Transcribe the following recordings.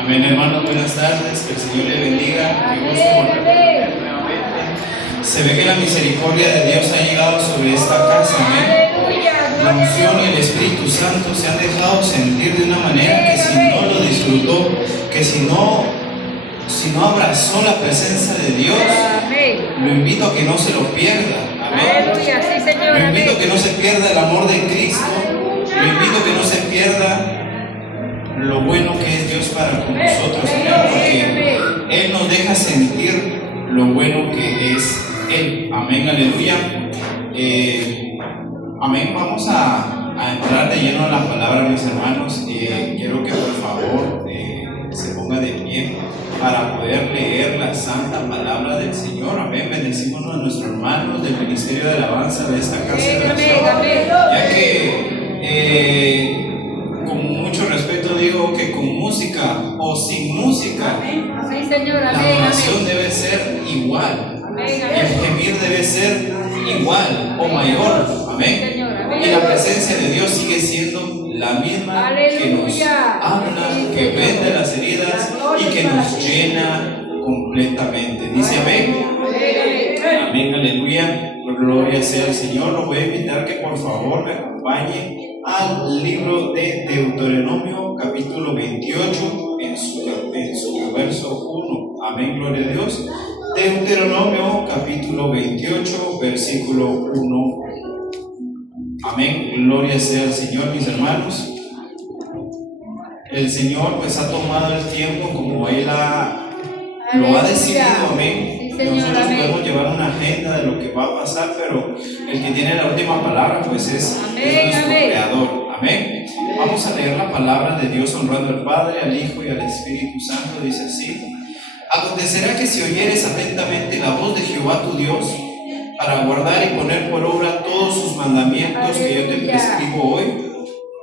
Amén, hermanos, buenas tardes, que el Señor le bendiga, que gusto volver a ver nuevamente. Se ve que la misericordia de Dios ha llegado sobre esta casa, amén. La unción y el Espíritu Santo se han dejado sentir de una manera que si no lo disfrutó, que si no abrazó la presencia de Dios, lo invito a que no se lo pierda, amén. Lo invito a que no se pierda el amor de Cristo, lo invito a que no se pierda lo bueno que es Dios para con nosotros, amén, porque Él nos deja sentir lo bueno que es Él, amén, aleluya. Amén, vamos a entrar de lleno a la palabra, mis hermanos. Quiero que por favor se ponga de pie para poder leer la santa palabra del Señor, amén. Bendecimos a nuestros hermanos del Ministerio de Alabanza de esta casa de oración, ya que con mucho respeto digo que con música o sin música, la adoración debe ser igual, el gemir debe ser igual o mayor, amén. Y la presencia de Dios sigue siendo la misma, que nos habla, que vende las heridas y que nos llena completamente. Dice amén. Amén, aleluya. Gloria sea al Señor. Lo voy a invitar que por favor me acompañe al libro de Deuteronomio, capítulo 28, en su verso 1. Amén, gloria a Dios. Deuteronomio, capítulo 28, versículo 1. Amén, gloria sea al Señor, mis hermanos. El Señor pues ha tomado el tiempo como Él lo ha decidido, amén. Nosotros podemos llevar una agenda de lo que va a pasar, pero el que tiene la última palabra pues es nuestro Creador, amén. Vamos a leer la palabra de Dios honrando al Padre, al Hijo y al Espíritu Santo. Dice así: acontecerá que si oyeres atentamente la voz de Jehová tu Dios, para guardar y poner por obra todos sus mandamientos que yo te prescribo hoy,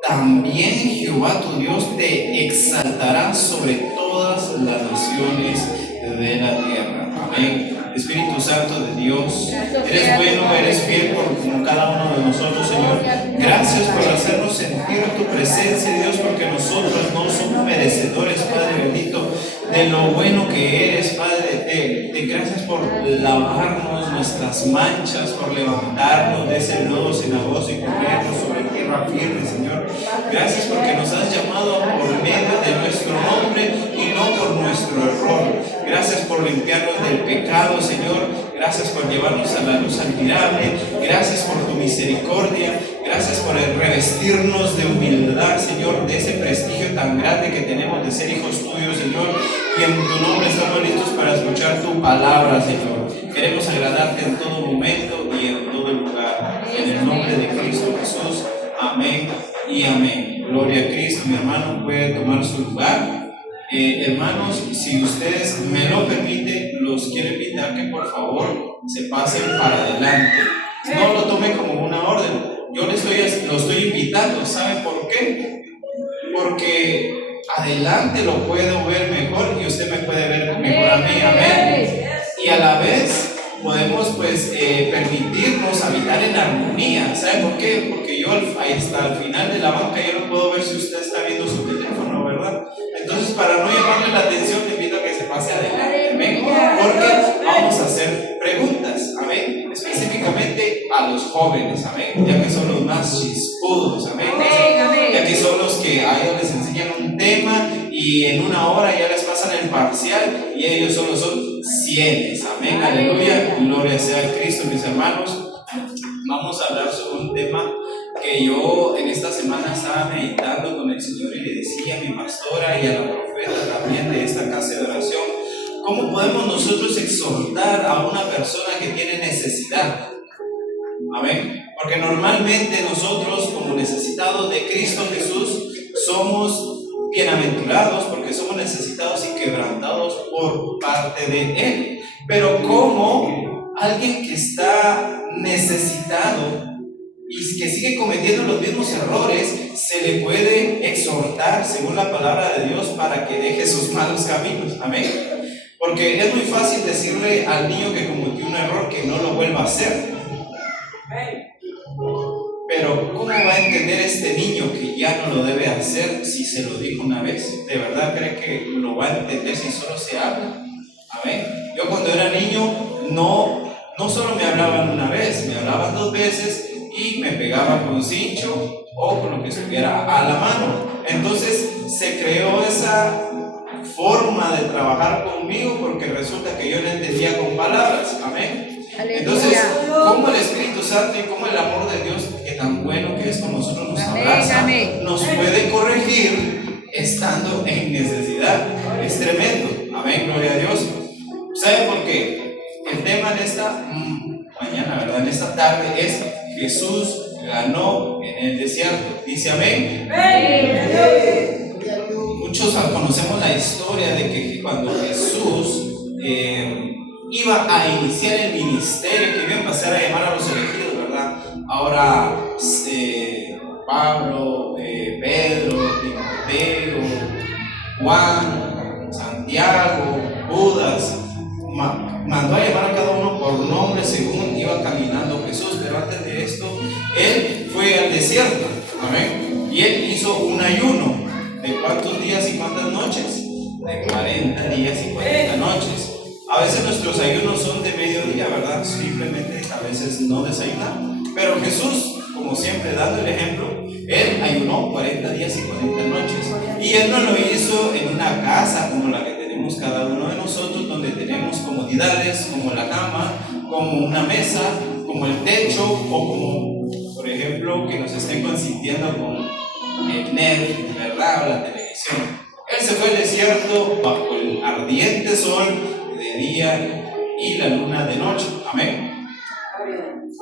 también Jehová tu Dios te exaltará sobre todas las naciones de la tierra. Amén. Espíritu Santo de Dios, eres bueno, eres fiel con cada uno de nosotros, Señor. Gracias por hacernos sentir tu presencia, Dios, porque nosotros no somos merecedores, Padre bendito, de lo bueno que eres, Padre. Gracias por lavarnos nuestras manchas, por levantarnos de ese lodo cenagoso y ponernos sobre tierra firme, Señor. Gracias porque nos has llamado por medio de nuestro nombre y no por nuestro error. Gracias por limpiarnos del pecado, Señor. Gracias por llevarnos a la luz admirable. Gracias por tu misericordia. Gracias por revestirnos de humildad, Señor, de ese prestigio tan grande que tenemos de ser hijos tuyos, Señor. Y en tu nombre estamos listos para escuchar tu palabra, Señor. Queremos agradarte en todo momento y en todo lugar. En el nombre de Cristo Jesús. Amén y amén. Gloria a Cristo. Mi hermano puede tomar su lugar. Hermanos, si ustedes me lo permiten, los quiero invitar que por favor se pasen para adelante. No lo tome como una orden. Yo lo estoy invitando. ¿Saben por qué? Porque adelante lo puedo ver mejor y usted me puede ver mejor a mí. Amén. Y a la vez podemos pues permitirnos habitar en armonía. ¿Sabe por qué? Porque yo hasta el final de la banca yo no puedo ver si usted está viendo su teléfono, ¿verdad? Entonces, para no llamarle la atención, te invito a que se pase adelante, amén, porque vamos a hacer preguntas, amén, específicamente a los jóvenes, amén, ya que son los más chispudos, amén, ya que son los que a ellos les enseñan un tema y en una hora ya les pasan el parcial y ellos solo son 100, amén, aleluya, gloria sea a Cristo, mis hermanos. Vamos a hablar sobre un tema que yo en esta semana estaba meditando con el Señor y le decía a mi pastora y a la profeta también de esta casa de oración: ¿cómo podemos nosotros exhortar a una persona que tiene necesidad? Amén. Porque normalmente nosotros, como necesitados de Cristo Jesús, somos bienaventurados porque somos necesitados y quebrantados por parte de Él. Pero ¿cómo alguien que está necesitado y que sigue cometiendo los mismos errores se le puede exhortar según la palabra de Dios para que deje sus malos caminos? Amén. Porque es muy fácil decirle al niño que cometió un error que no lo vuelva a hacer. Pero ¿cómo va a entender este niño que ya ya no lo debe hacer si se lo dijo una vez? ¿De verdad cree que lo va a entender si solo se habla? Amén. Yo cuando era niño no solo me hablaban una vez, me hablaban 2 veces y me pegaban con cincho o con lo que estuviera a la mano. Entonces se creó esa forma de trabajar conmigo porque resulta que yo no entendía con palabras. Amén. Entonces, como el Espíritu Santo y como el amor de Dios, que tan bueno que es con nosotros, nos abraza, nos puede corregir estando en necesidad. Es tremendo. Amén, gloria a Dios. ¿Sabe por qué? El tema en esta mañana, ¿verdad? En esta tarde es: Jesús ganó en el desierto. Dice amén. Muchos conocemos la historia de que cuando Jesús iba a iniciar el ministerio, que iba a empezar a llamar a los elegidos, ¿verdad? Ahora Pablo, Pedro, Timoteo, Juan, Santiago, Judas, mandó a llamar a cada uno por nombre según iba caminando Jesús. Pero antes de esto, él fue al desierto, amén, y él hizo un ayuno. ¿De cuántos días y cuántas noches? De 40 días y 40 noches. A veces nuestros ayunos son de mediodía, ¿verdad? Simplemente a veces no desayunamos. Pero Jesús, como siempre dando el ejemplo, él ayunó 40 días y 40 noches. Y él no lo hizo en una casa como la que tenemos cada uno de nosotros, donde tenemos comodidades como la cama, como una mesa, como el techo, o como, por ejemplo, que nos estén consintiendo con el Netflix, ¿verdad? O la televisión. Él se fue al desierto bajo el ardiente sol de día y la luna de noche. Amén.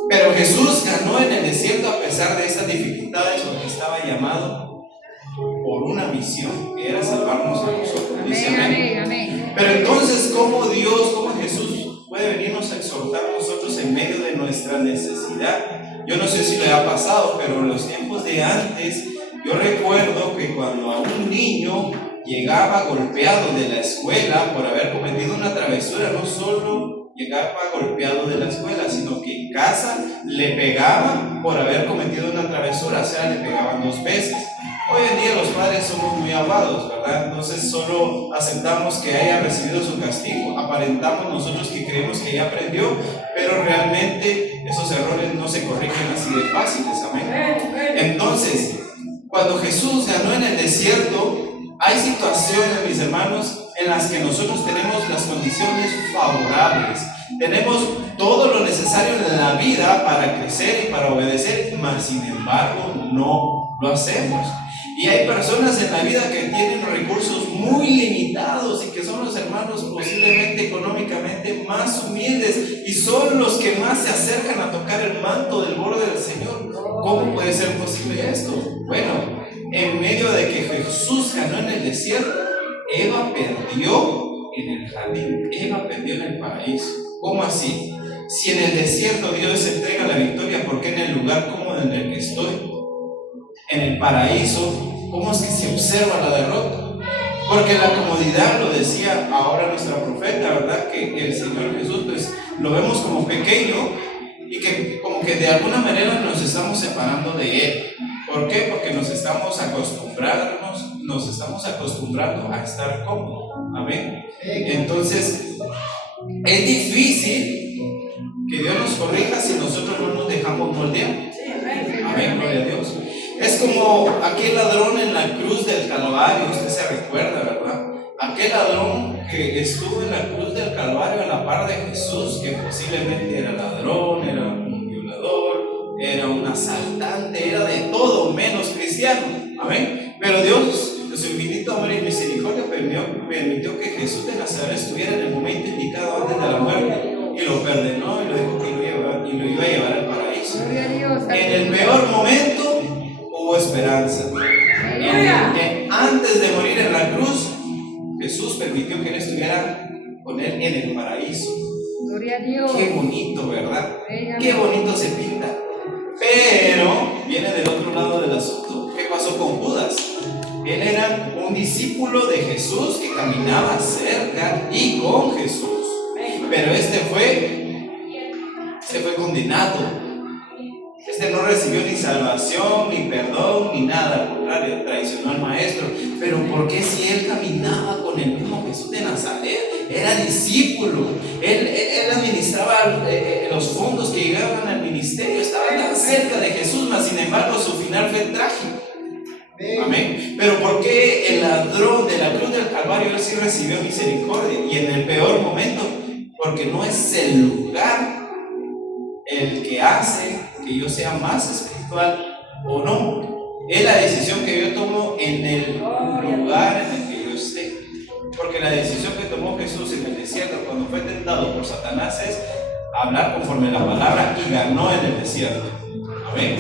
Pero Jesús ganó en el desierto a pesar de estas dificultades, porque estaba llamado por una misión, que era salvarnos a nosotros. Dice amén. Pero entonces, ¿cómo Dios, cómo Jesús puede venirnos a exhortar a nosotros en medio de nuestra necesidad? Yo no sé si le ha pasado, pero en los tiempos de antes, yo recuerdo que cuando a un niño llegaba golpeado de la escuela por haber cometido una travesura, no solo llegaba golpeado de la escuela, sino que en casa le pegaban por haber cometido una travesura, o sea, le pegaban 2 veces. Hoy en día los padres somos muy aguados, ¿verdad? Entonces solo aceptamos que haya recibido su castigo, aparentamos nosotros que creemos que ya aprendió, pero realmente esos errores no se corrigen así de fáciles. Amén. Entonces, cuando Jesús ganó en el desierto, hay situaciones, mis hermanos, en las que nosotros tenemos las condiciones favorables, tenemos todo lo necesario en la vida para crecer y para obedecer, mas sin embargo no lo hacemos. Y hay personas en la vida que tienen recursos muy limitados y que son los hermanos posiblemente económicamente más humildes y son los que más se acercan a tocar el manto del borde del Señor. ¿Cómo puede ser posible esto? Bueno, en medio de que Jesús ganó en el desierto, Eva perdió en el jardín, Eva perdió en el paraíso. ¿Cómo así? Si en el desierto Dios entrega la victoria, ¿por qué en el lugar cómodo en el que estoy, en el paraíso, cómo es que se observa la derrota? Porque la comodidad, lo decía ahora nuestra profeta, ¿verdad? Que el Señor Jesús, pues, lo vemos como pequeño y que como que de alguna manera nos estamos separando de Él. ¿Por qué? Porque nos estamos acostumbrando a estar cómodos. Amén. Entonces, es difícil que Dios nos corrija si nosotros no nos dejamos moldear. Amén, gloria a Dios. Es como aquel ladrón en la cruz del Calvario, usted se recuerda, ¿verdad? Aquel ladrón que estuvo en la cruz del Calvario a la par de Jesús, que posiblemente era ladrón, era un violador, era un asaltante, era de todo menos cristiano. Amén. Pero Dios, de su infinito amor y misericordia, permitió que Jesús de Nazaret estuviera en el momento indicado antes de la muerte y lo perdonó y lo dijo que lo iba a llevar al paraíso. En el peor momento hubo esperanza. Antes de morir en la cruz, Jesús permitió que él estuviera con él en el paraíso. Gloria a Dios. Qué bonito, ¿verdad? Qué bonito se pinta. Pero viene del otro lado del asunto. ¿Qué pasó con Judas? Él era un discípulo de Jesús que caminaba cerca y con Jesús. Pero este fue condenado. Este no recibió ni salvación, ni perdón, ni nada. Al contrario, traicionó al maestro. Pero ¿por qué si él caminaba con el mismo Jesús de Nazaret? Era discípulo, él administraba los fondos que llegaban al ministerio, estaba tan cerca de Jesús, mas sin embargo su final fue trágico. Amén. Pero ¿por qué el ladrón de la cruz del Calvario él sí recibió misericordia? Y en el peor momento, porque no es el lugar el que hace que yo sea más espiritual o no, es la decisión que yo tomo en el lugar en el que yo esté. Porque la decisión que tomó Jesús en el desierto cuando fue tentado por Satanás es hablar conforme a la palabra, y ganó en el desierto. Amén.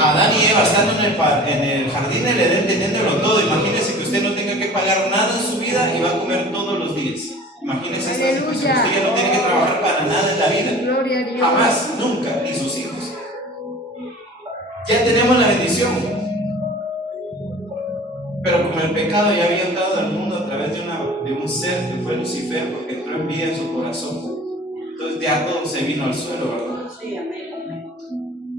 Adán y Eva estando en el jardín del Edén, teniéndolo todo. Imagínese que usted no tenga que pagar nada en su vida y va a comer todos los días. Imagínese esta situación. Usted ya no tiene que trabajar para nada en la vida. Jamás, nunca, ni sus hijos. Ya tenemos la bendición. Pero como el pecado ya había entrado al mundo a través de un ser que fue Lucifer, porque entró envidia en su corazón, entonces ya todo se vino al suelo, ¿verdad? Sí, amén.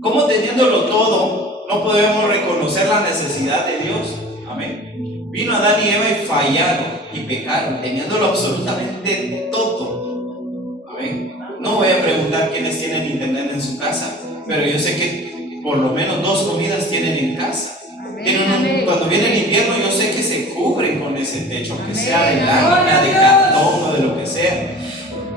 ¿Cómo teniéndolo todo no podemos reconocer la necesidad de Dios? Amén. Vino Adán y Eva y fallaron y pecaron, teniéndolo absolutamente todo. Amén. No voy a preguntar quiénes tienen internet en su casa, pero yo sé que por lo menos 2 comidas tienen en casa. Cuando viene el invierno, yo sé que se cubren con ese techo, que sea de lámina, de cartón o de lo que sea.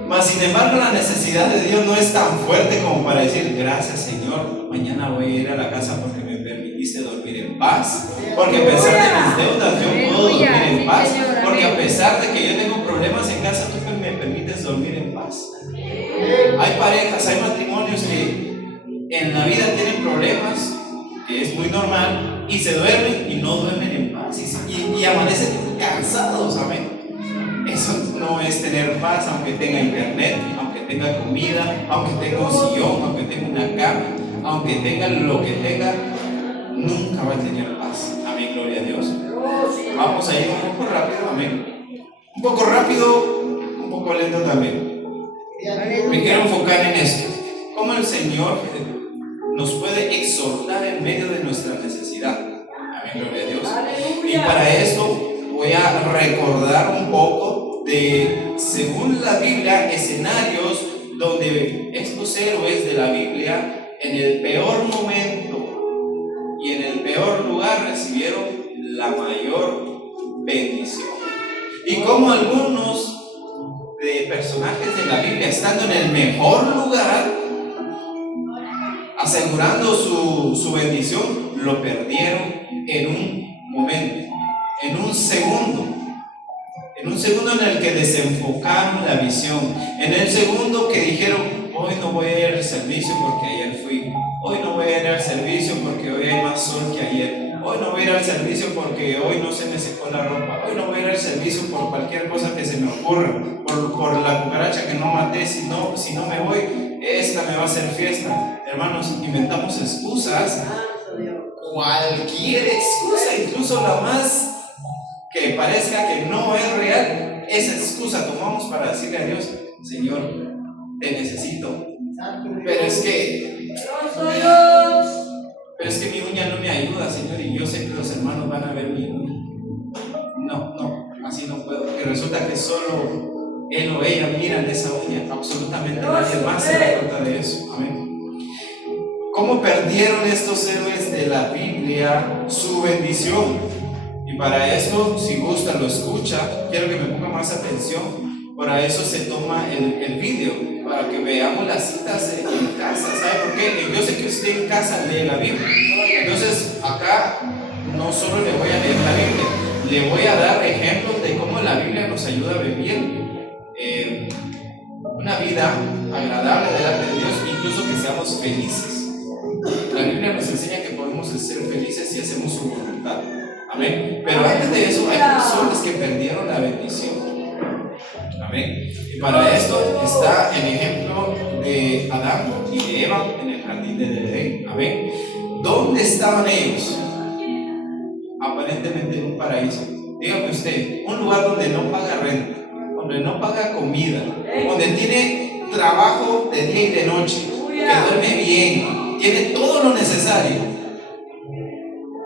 Mas sin embargo, la necesidad de Dios no es tan fuerte como para decir: gracias, Señor, mañana voy a ir a la casa porque me permitiste dormir en paz. Porque a pesar de mis deudas, yo puedo dormir en paz. Porque a pesar de que yo tengo problemas en casa, tú me permites dormir en paz. Hay parejas, hay matrimonios que en la vida tienen problemas, que es muy normal, y se duermen y no duermen en paz y amanecen cansados. Amén. Eso no es tener paz, aunque tenga internet, aunque tenga comida, aunque tenga un sillón, aunque tenga una cama, aunque tenga lo que tenga, nunca va a tener paz. Amén, gloria a Dios. Vamos a ir un poco rápido, amén. Un poco rápido, un poco lento también. Me quiero enfocar en esto. Cómo el Señor nos puede exhortar en medio de nuestra necesidad. Amén, gloria a Dios. Y para esto voy a recordar un poco de, según la Biblia, escenarios donde estos héroes de la Biblia, en el peor momento y en el peor lugar, recibieron la mayor bendición. Y como algunos de personajes de la Biblia, estando en el mejor lugar, asegurando su bendición, lo perdieron en un momento, en un segundo en el que desenfocaron la visión, en el segundo que dijeron: hoy no voy a ir al servicio porque ayer fui, hoy no voy a ir al servicio porque hoy hay más sol que ayer, hoy no voy a ir al servicio porque hoy no se me secó la ropa, hoy no voy a ir al servicio por cualquier cosa que se me ocurra, por la cucaracha que no maté, si no me voy, esta me va a hacer fiesta. Hermanos, inventamos excusas, cualquier excusa, incluso la más que parezca que no es real, esa excusa tomamos para decirle a Dios: Señor, te necesito, pero es que mi uña no me ayuda, Señor, y yo sé que los hermanos van a ver mi uña. No, así no puedo, porque resulta que solo él o ella miran esa uña, absolutamente nadie más se da cuenta de eso. Amén. ¿Cómo perdieron estos héroes de la Biblia su bendición? Y para esto, si gusta, lo escucha, quiero que me ponga más atención. Para eso se toma el video, para que veamos las citas en casa. ¿Sabe por qué? Yo sé que usted en casa lee la Biblia. Entonces, acá no solo le voy a leer la Biblia, le voy a dar ejemplos de cómo la Biblia nos ayuda a vivir una vida agradable delante de Dios, incluso que seamos felices. La Biblia nos enseña que podemos ser felices si hacemos su voluntad. Amén. Pero antes de eso, hay personas que perdieron la bendición. Amén. Y para esto está el ejemplo de Adán y de Eva en el jardín del Edén. Amén. ¿Dónde estaban ellos? Aparentemente en un paraíso. Dígame usted, un lugar donde no paga renta, donde no paga comida, donde tiene trabajo de día y de noche, que duerme bien, tiene todo lo necesario.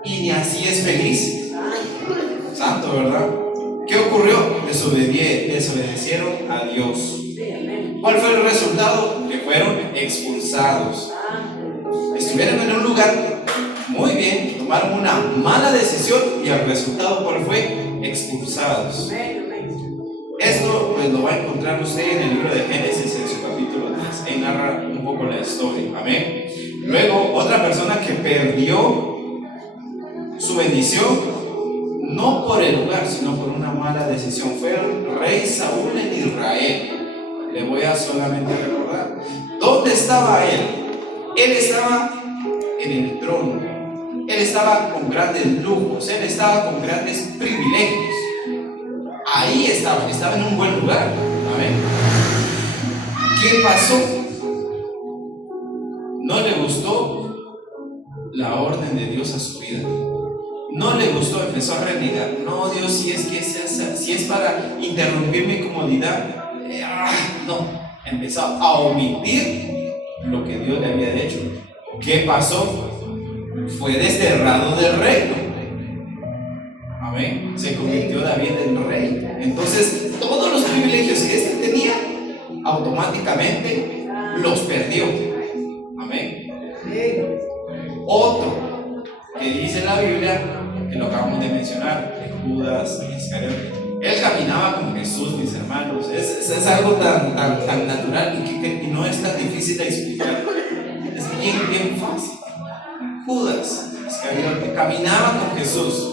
Y ni así es feliz. Santo, ¿verdad? ¿Qué ocurrió? Desobedecieron a Dios. ¿Cuál fue el resultado? Que fueron expulsados. Estuvieron en un lugar muy bien, tomaron una mala decisión y el resultado, ¿cuál fue? Expulsados. Esto pues lo va a encontrar usted en el libro de Génesis, en su capítulo 3. Ahí narra un poco la historia. Amén. Luego, otra persona que perdió su bendición, no por el lugar, sino por una mala decisión, fue el rey Saúl en Israel. Le voy a solamente recordar. ¿Dónde estaba él? Él estaba en el trono. Él estaba con grandes lujos. Él estaba con grandes privilegios. Ahí estaba en un buen lugar. Amén. ¿Qué pasó? No le gustó la orden de Dios a su vida. No le gustó, empezó a renegar. No, Dios, si es para interrumpir mi comodidad, no. Empezó a omitir lo que Dios le había hecho. ¿Qué pasó? Fue desterrado del reino. Amén. Se convirtió David en rey. Entonces, todos los privilegios que éste tenía, automáticamente los perdió. Amén. Otro que dice la Biblia, que lo acabamos de mencionar, de Judas Iscariote. Él caminaba con Jesús, mis hermanos. Es algo tan natural y no es tan difícil de explicar. Es bien fácil. Judas Iscariote caminaba con Jesús.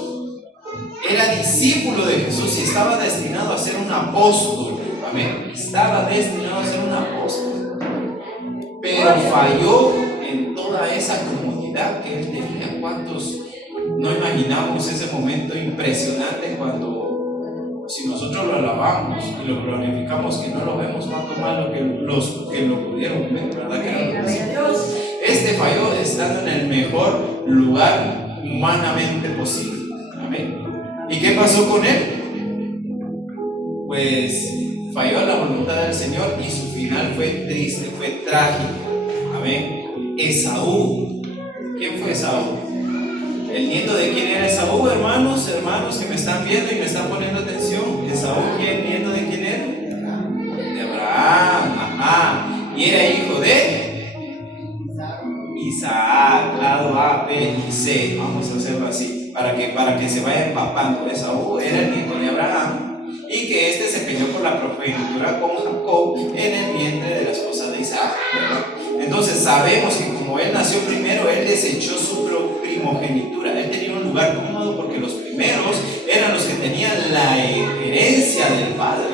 Era discípulo de Jesús y estaba destinado a ser un apóstol. Amén. Estaba destinado a ser un apóstol. Pero falló en toda esa comodidad que él tenía. ¿Cuántos no imaginamos ese momento impresionante cuando, si nosotros lo alabamos y lo glorificamos, que no lo vemos cuánto más los que lo pudieron ver, ¿verdad? Este falló estando en el mejor lugar humanamente posible. Amén. ¿Y qué pasó con él? Pues falló la voluntad del Señor y su final fue triste, fue trágico. Amén. Esaú. ¿Quién fue Esaú? ¿El nieto de quién era Esaú, hermanos que me están viendo y me están poniendo atención? ¿Esaú quién? ¿Nieto de quién era? De Abraham. Ajá. Y era hijo de Isaac, lado A, B y C. Vamos a hacerlo así, para que se vaya empapando. Esaú era el nieto de Abraham y que este se peleó por la primogenitura con Jacob en el vientre de la esposa de Isaac, ¿verdad? Entonces sabemos que como él nació primero, él desechó su primogenitura. Él tenía un lugar cómodo porque los primeros eran los que tenían la herencia del padre.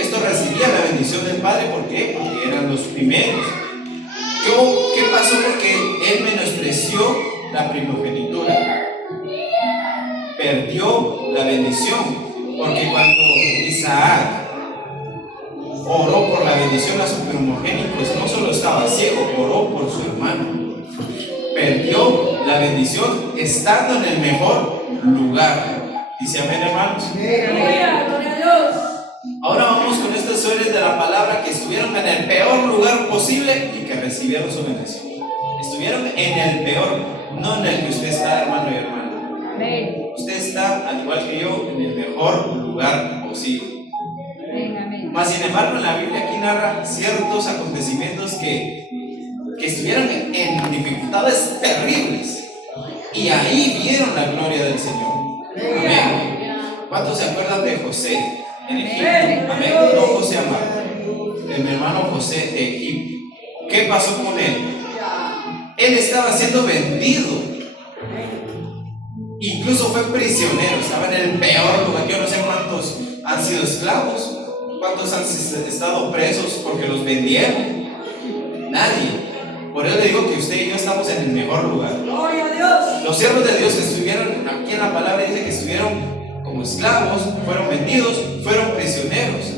Esto recibía la bendición del padre. ¿Por qué? Porque eran los primeros. ¿Qué pasó? Porque él menospreció la primogenitura. Perdió la bendición. Porque cuando Isaac oró por la bendición a su primogénito, pues no solo estaba ciego, oró por su hermano. Perdió la bendición estando en el mejor lugar. Dice amén, hermanos. Ahora vamos con estos sueños de la palabra que estuvieron en el peor lugar posible y que recibieron su bendición. Estuvieron en el peor, no en el que usted está, hermano y hermana. Amén. Usted está, al igual que yo, en el mejor lugar posible. Mas sin embargo, en la Biblia aquí narra ciertos acontecimientos que estuvieron en dificultades terribles y ahí vieron la gloria del Señor. Amén. ¿Cuántos se acuerdan de José en Egipto? Amén. No José amado, de mi hermano José de Egipto. ¿Qué pasó con él? Él estaba siendo vendido. Incluso fue prisionero, estaba en el peor lugar. Yo no sé cuántos han sido esclavos. ¿Cuántos han estado presos porque los vendieron? Nadie. Por eso le digo que usted y yo estamos en el mejor lugar. ¡Gloria a Dios! Los siervos de Dios que estuvieron, aquí en la palabra dice que estuvieron como esclavos, fueron vendidos, fueron prisioneros.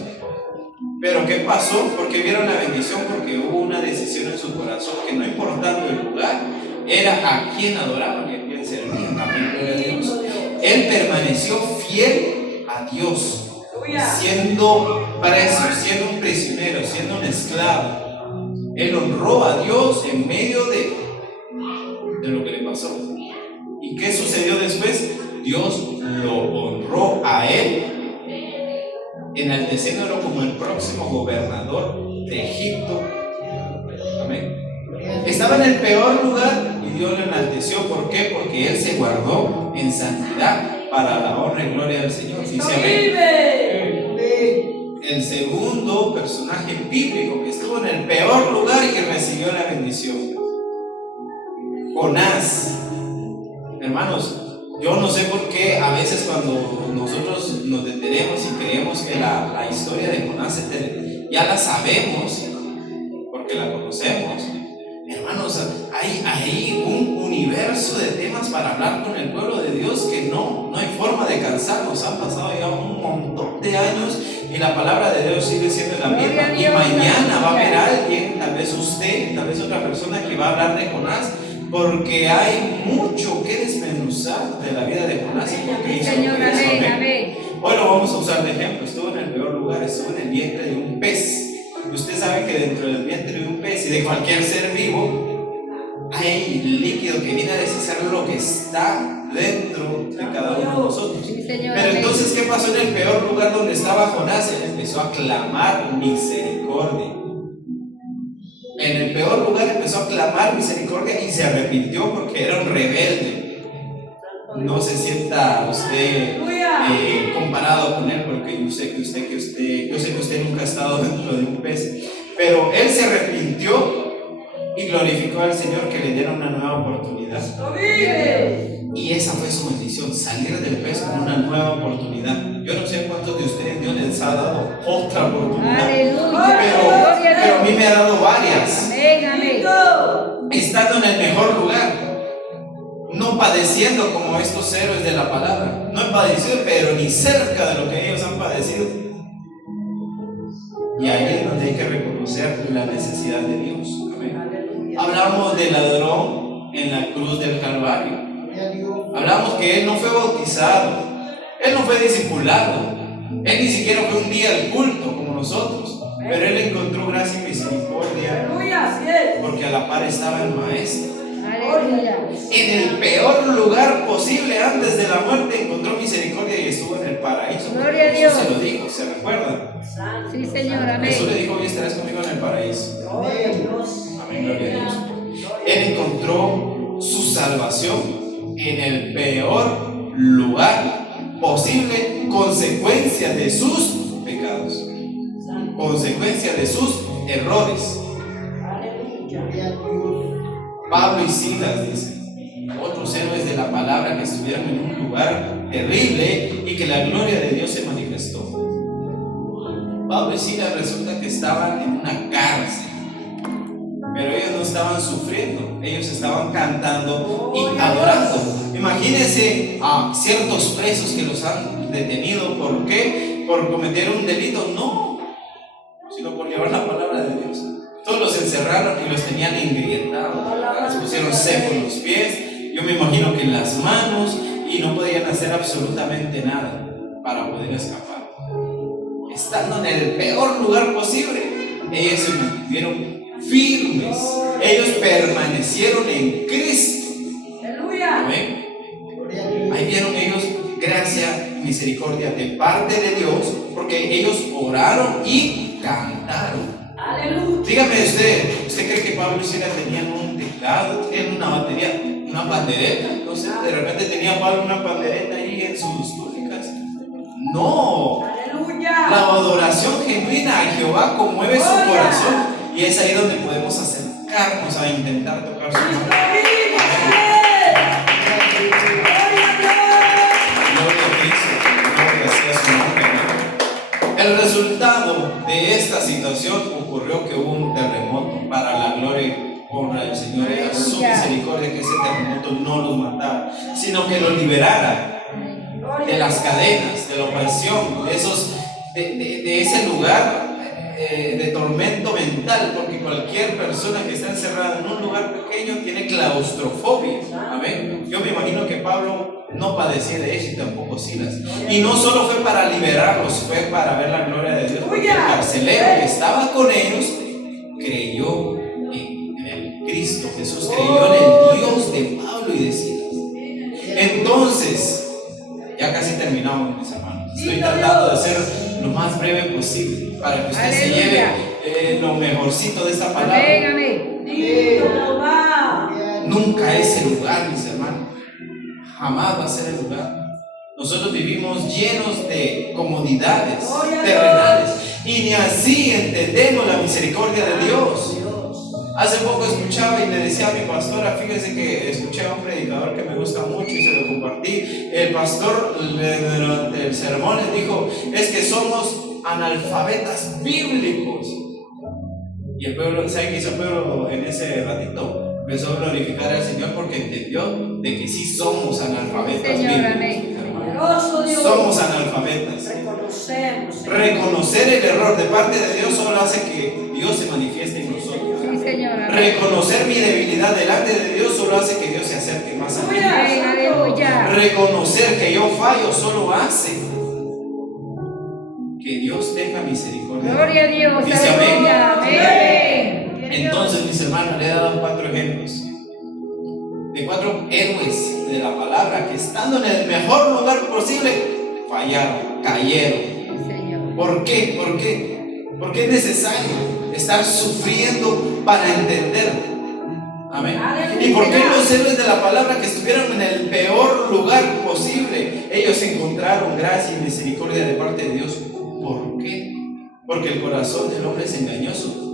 Pero ¿qué pasó? Porque vieron la bendición, porque hubo una decisión en su corazón que no importando el lugar, era a quien adoraban y a quien servían. Amén, gloria a Dios. Él permaneció fiel a Dios. Siendo preso, siendo un prisionero, siendo un esclavo, él honró a Dios en medio de lo que le pasó. ¿Y qué sucedió después? Dios lo honró a él, enalteciéndolo como el próximo gobernador de Egipto. Amén. Estaba en el peor lugar y Dios lo enalteció. ¿Por qué? Porque él se guardó en santidad para la honra y gloria del Señor. Dice amén. El segundo personaje bíblico que estuvo en el peor lugar y que recibió la bendición, Jonás. Hermanos, yo no sé por qué a veces cuando nosotros nos detenemos y creemos que la historia de Jonás ya la sabemos porque la conocemos. Hermanos, hay un universo de temas para hablar con el pueblo de Dios que no hay forma de cansarnos. Han pasado ya un montón de años y la palabra de Dios sigue siendo la misma. Y mañana va a haber alguien, tal vez usted, tal vez otra persona, que va a hablar de Jonás, porque hay mucho que desmenuzar de la vida de Jonás y por qué hizo lo que hizo. Hoy lo vamos a usar de ejemplo. Estuvo en el peor lugar, estuvo en el vientre de un pez. Y usted sabe que dentro del vientre de un pez y de cualquier ser vivo hay líquido que viene a deshacer lo que está dentro de cada uno de nosotros. Pero entonces, ¿qué pasó en el peor lugar donde estaba Jonás? Él empezó a clamar misericordia. En el peor lugar empezó a clamar misericordia y se arrepintió porque era un rebelde. No se sienta usted comparado con él, porque yo sé que usted nunca ha estado dentro de un pez, pero él se arrepintió y glorificó al Señor que le diera una nueva oportunidad. Y esa fue su bendición, salir del pez con una nueva oportunidad. Yo no sé cuántos de ustedes Dios les ha dado otra oportunidad, pero a mí me ha dado varias. Estando en el mejor lugar, no padeciendo como estos héroes de la palabra. No he padecido, pero ni cerca de lo que ellos han padecido. Y ahí es donde hay que reconocer la necesidad de Dios. Amén. Hablamos del ladrón en la cruz del Calvario. Hablamos que él no fue bautizado, él no fue discipulado, él ni siquiera fue un día al culto como nosotros, pero él encontró gracia y misericordia porque a la par estaba el maestro. En el peor lugar posible antes de la muerte encontró misericordia y estuvo en el paraíso. Gloria a Dios. Se lo dijo, ¿se recuerdan? Sí, Señor, amén. Jesús le dijo: hoy estarás conmigo en el paraíso. Gloria a Dios. Amén, gloria a Dios. Él encontró su salvación en el peor lugar posible, consecuencia de sus pecados, consecuencia de sus errores. Pablo y Silas, dicen, otros héroes de la palabra que estuvieron en un lugar terrible y que la gloria de Dios se manifestó. Pablo y Silas resulta que estaban en una cárcel, pero ellos no estaban sufriendo, ellos estaban cantando y adorando. Imagínense a ciertos presos que los han detenido. ¿Por qué? ¿Por cometer un delito? No, sino por llevar la palabra de Dios. Todos los encerraron y los tenían engrietados, les pusieron seco en los pies, yo me imagino que en las manos, y no podían hacer absolutamente nada para poder escapar. Estando en el peor lugar posible, ellos se mantuvieron firmes, ellos permanecieron en Cristo. Amén. Ahí vieron ellos gracia y misericordia de parte de Dios, porque ellos oraron y cantaron. Dígame ¿usted cree que Pablo y Silas tenían un teclado, tenían una batería, una pandereta? Entonces de repente tenía Pablo una pandereta ahí en sus túnicas. No. La adoración genuina a Jehová conmueve su corazón, y es ahí donde podemos acercarnos a intentar tocar su mano. Gloria a Cristo, gloria sea su nombre. El resultado de esta situación ocurrió que hubo un terremoto para la gloria y honra del Señor. Era su misericordia que ese terremoto no los matara, sino que los liberara de las cadenas, de la opresión, de ese lugar de tormento mental, porque cualquier persona que está encerrada en un lugar pequeño tiene claustrofobia. Amén. Yo me imagino que Pablo no padecía de eso y tampoco Silas. Y no solo fue para liberarlos, fue para ver la gloria de Dios, porque el carcelero que estaba con ellos creyó en el Cristo Jesús, creyó en el Dios de Pablo y de Silas. Ya casi terminamos, mis hermanos. Estoy tratando de ser lo más breve posible para que usted se lleve lo mejorcito de esta palabra. Nunca es el lugar, mis hermanos. Jamás va a ser el lugar. Nosotros vivimos llenos de comodidades terrenales y ni así entendemos la misericordia de Dios. Hace poco escuchaba y le decía a mi pastora, fíjese que escuché a un predicador que me gusta mucho y se lo compartí. El pastor durante el sermón le dijo, es que somos analfabetas bíblicos. Y el pueblo, ¿sabe qué hizo el pueblo en ese ratito? Empezó a glorificar al Señor porque entendió de que sí somos analfabetas bíblicos. Somos analfabetas. Reconocer el error de parte de Dios solo hace que Dios se manifieste en nosotros. Reconocer mi debilidad delante de Dios solo hace que Dios se acerque más a mí. Reconocer que yo fallo solo hace que Dios tenga misericordia. Gloria a Dios. Dice amén. Entonces, mis hermanos, le he dado 4 ejemplos de 4 héroes de la palabra que estando en el mejor lugar posible fallaron, cayeron. ¿Por qué? ¿Por qué? Porque es necesario estar sufriendo para entender. Amén. ¿Y por qué los héroes de la palabra que estuvieron en el peor lugar posible, ellos encontraron gracia y misericordia de parte de Dios? ¿Por qué? Porque el corazón del hombre es engañoso.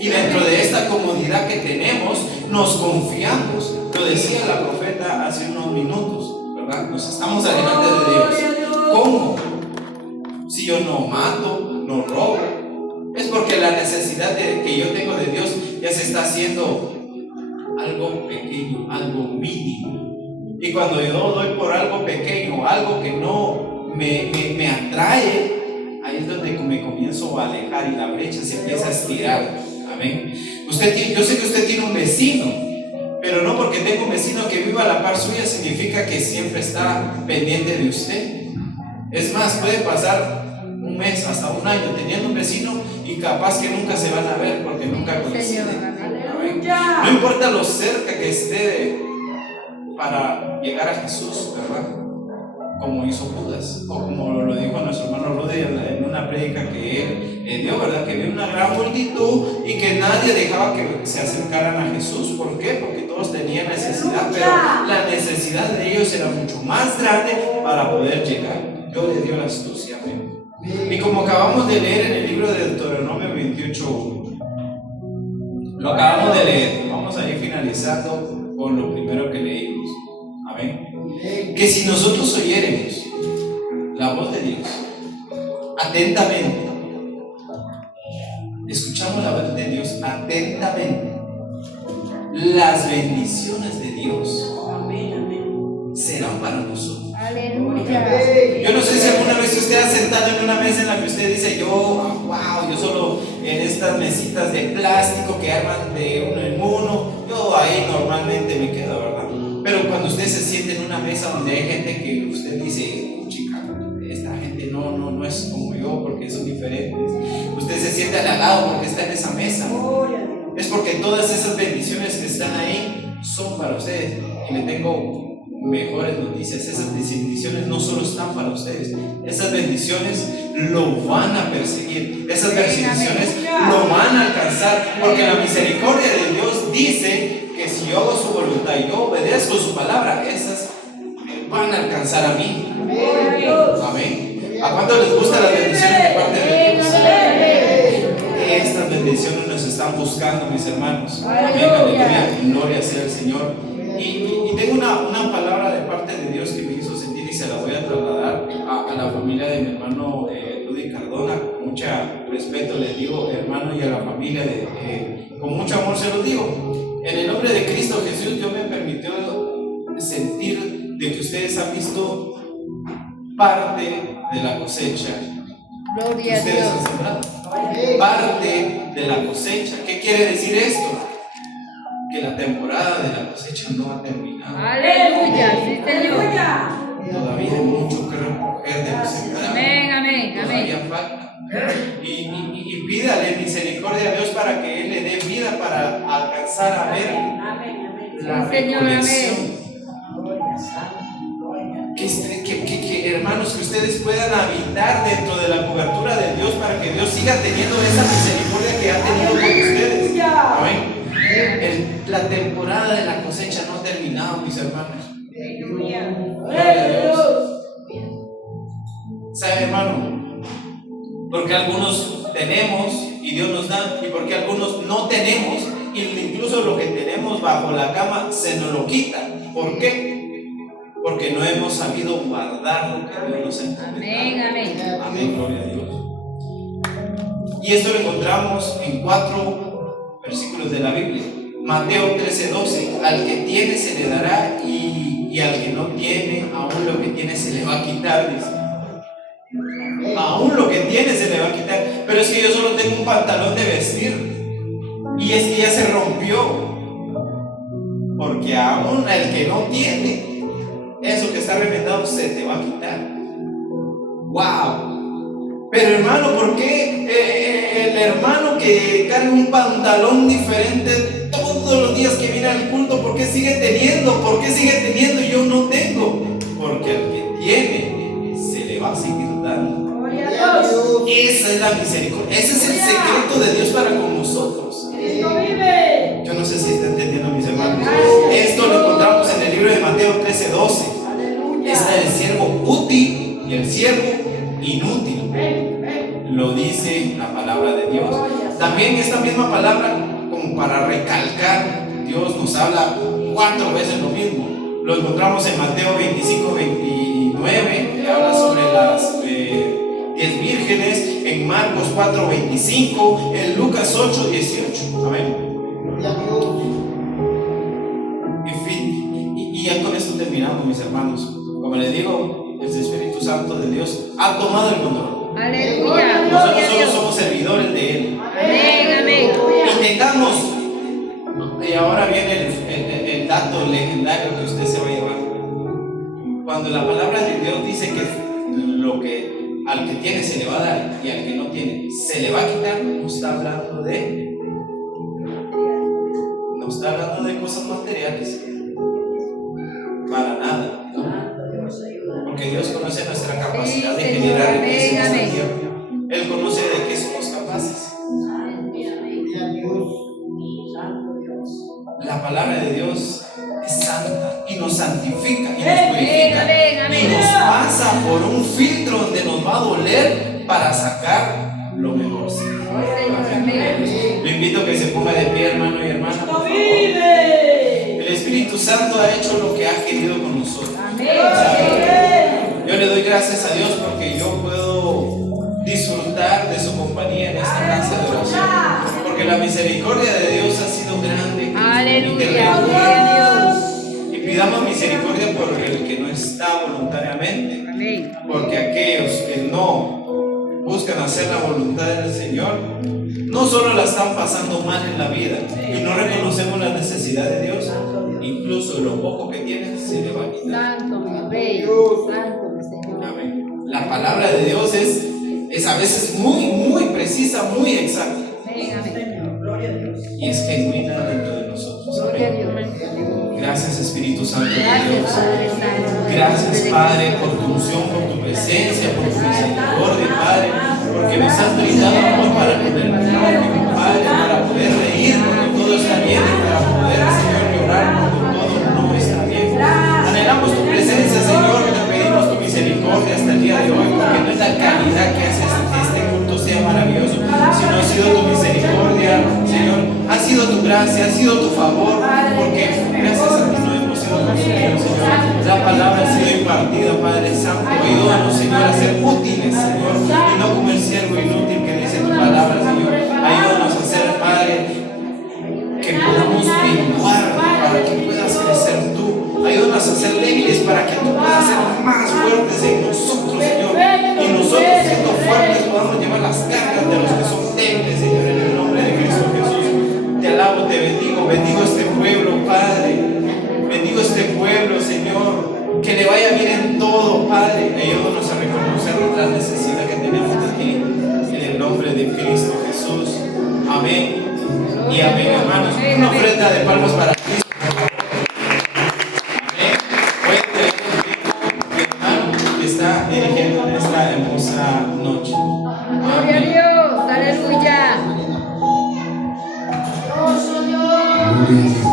Y dentro de esta comodidad que tenemos, nos confiamos. Lo decía la profeta hace unos minutos, ¿verdad? Nos estamos delante de Dios. ¿Cómo? Si yo no mato, no robo, es porque la necesidad que yo tengo de Dios ya se está haciendo algo pequeño, algo mínimo. Y cuando yo doy por algo pequeño, algo que no me atrae, ahí es donde me comienzo a alejar y la brecha se empieza a estirar. Amén. Yo sé que usted tiene un vecino, pero no porque tenga un vecino que viva a la par suya significa que siempre está pendiente de usted. Es más, puede pasar un mes, hasta un año teniendo un vecino y capaz que nunca se van a ver porque nunca coinciden. No importa lo cerca que esté para llegar a Jesús, ¿verdad? Como hizo Judas, o como lo dijo nuestro hermano Rudy en una prédica que él dio, ¿verdad? Que había una gran multitud y que nadie dejaba que se acercaran a Jesús. ¿Por qué? Porque todos tenían necesidad, pero la necesidad de ellos era mucho más grande para poder llegar. Dios le dio la astucia. ¿Ven? Y como acabamos de leer en el libro de Deuteronomio 28:1, lo acabamos de leer, vamos a ir finalizando con lo primero que leímos. Amén. Que si nosotros oyéremos la voz de Dios atentamente, escuchamos la voz de Dios atentamente, las bendiciones de Dios serán para nosotros. Aleluya. Yo no sé si alguna vez usted ha sentado en una mesa en la que usted dice, yo solo en estas mesitas de plástico que arman de uno en uno, yo ahí normalmente me quedo, ¿verdad? Pero cuando usted se siente en una mesa donde hay gente que usted dice, chica, esta gente no es como yo porque son diferentes, usted se siente halagado porque está en esa mesa. Es porque todas esas bendiciones que están ahí son para ustedes. Y le tengo mejores noticias, esas bendiciones no solo están para ustedes, esas bendiciones lo van a perseguir, esas bendiciones lo van a alcanzar, porque la misericordia de Dios dice que si yo hago su voluntad y yo obedezco su palabra, esas me van a alcanzar a mí. Amén. ¿A cuánto les gustan las bendiciones de parte de Dios? Estas bendiciones nos están buscando, mis hermanos. Amén, aleluya, gloria sea el Señor. Y tengo una palabra de parte de Dios que me hizo sentir y se la voy a trasladar a la familia de mi hermano Rudy Cardona. Con mucho respeto les digo, hermano, y a la familia, con mucho amor se los digo. En el nombre de Cristo Jesús, Dios me permitió sentir de que ustedes han visto parte de la cosecha. Gloria a Ustedes Dios. han sembrado parte de la cosecha. ¿Qué quiere decir esto? Que la temporada de la cosecha no ha terminado. Aleluya, sí, Señor. Todavía hay mucho que recoger de los sembrados. Amén. Todavía falta. Y pídale misericordia a Dios para que Él le dé vida para alcanzar a ver la Sí, Señor, recolección. Qué que ustedes puedan habitar dentro de la cobertura de Dios para que Dios siga teniendo esa misericordia que ha tenido con ustedes. Amén. La temporada de la cosecha no ha terminado, mis hermanos. Gloria a Dios. ¿Sabe, hermano? Porque algunos tenemos y Dios nos da, y porque algunos no tenemos, y incluso lo que tenemos bajo la cama se nos lo quita. ¿Por qué? Porque no hemos sabido guardar lo que Dios nos ha encomendado. Amén, amén. Amén, gloria a Dios. Y esto lo encontramos en 4 versículos de la Biblia. Mateo 13:12, al que tiene se le dará y al que no tiene, aún lo que tiene se le va a quitar, dice. Aún lo que tiene se le va a quitar. Pero es que yo solo tengo un pantalón de vestir y es que ya se rompió. Porque aún el que no tiene, eso que está remendado se te va a quitar. ¡Wow! Pero hermano, ¿por qué el hermano que carga un pantalón diferente todos los días que viene al culto, por qué sigue teniendo? ¿Por qué sigue teniendo y yo no tengo? Porque el que tiene se le va a seguir dando. Esa es la misericordia. Ese es el secreto de Dios para con nosotros. Yo no sé si está entendiendo, mis hermanos. Esto lo encontramos en el libro de Mateo 13:12. Está el siervo útil y el siervo inútil. Lo dice la palabra de Dios. También esta misma palabra, como para recalcar, Dios nos habla 4 veces lo mismo. Lo encontramos en Mateo 25:29, que habla sobre las 10 vírgenes, en Marcos 4:25, en Lucas 8:18. Amén. En fin, y ya con esto terminamos, mis hermanos. Como les digo, el Espíritu Santo de Dios ha tomado el control. Aleluya. Nosotros solo somos servidores de Él. Amén, amén. Y tengamos, y ahora viene el dato legendario que usted se va a llevar. Cuando la palabra de Dios dice que lo que al que tiene se le va a dar y al que no tiene se le va a quitar, no está hablando de cosas materiales, para nada, ¿no? Porque Dios conoce nuestra capacidad de generar riqueza en esta tierra. Él conoce de qué somos capaces. La palabra de Dios es santa y nos santifica y nos purifica y nos pasa por un filtro donde nos va a doler para sacar lo mejor. Le invito a que se ponga de pie, hermano y hermana, por favor. El Espíritu Santo ha hecho lo que ha querido con nosotros. Yo le doy gracias a Dios porque yo puedo disfrutar de su compañía en esta casa de oración, porque la misericordia de Dios ha sido grande. Aleluya, gloria a Dios. Y pidamos misericordia por el que no está voluntariamente, Amén. porque aquellos que no buscan hacer la voluntad del Señor no solo la están pasando mal en la vida y no reconocemos la necesidad de Dios, incluso lo poco que tienen se le va a quitar. Santo mi Rey, santo mi Señor. Amén. La palabra de Dios es a veces muy precisa, muy exacta. Amén, amén. Y es genuina dentro de nosotros. Gloria a Dios. Gracias, Espíritu Santo de Gracias, Dios. Padre Santo. Gracias, Padre, por tu unción, por tu presencia, por tu misericordia, Padre, porque nos has brindado amor para poder vivir, Padre, para poder reír cuando todo está bien y para poder, Señor, llorar cuando todo no está bien. Anhelamos tu presencia, Señor, te pedimos tu misericordia hasta el día de hoy, porque no es la calidad que haces que este culto sea maravilloso, sino ha sido tu misericordia, Señor, ha sido tu gracia, ha sido tu favor, porque gracias a ti no hemos sido consumidos, Señor. La palabra ha sido impartida, Padre Santo. Ayúdanos, Señor, a ser útiles, Señor, y no como el siervo inútil que dice tu palabra, Señor. Ayúdanos a ser, Padre, que podamos menguar para que puedas crecer tú. Ayúdanos a ser débiles para que tú puedas ser más fuertes en nosotros, Señor. Y nosotros, siendo fuertes, podamos llevar las cargas de los que son débiles, Señor, en el nombre de Cristo Jesús. Te alabo, te bendigo, bendigo este pueblo, Padre. Bendigo este pueblo, Señor. Que le vaya bien en todo, Padre. Ayúdanos a reconocer la necesidad que tenemos de ti. En el nombre de Cristo Jesús. Amén. Y amén, hermanos. Una ofrenda de palmas para Cristo. Amén. Voy a tener un hermano que está dirigiendo en esta hermosa noche. Gloria a Dios. Aleluya. Gloria a Dios.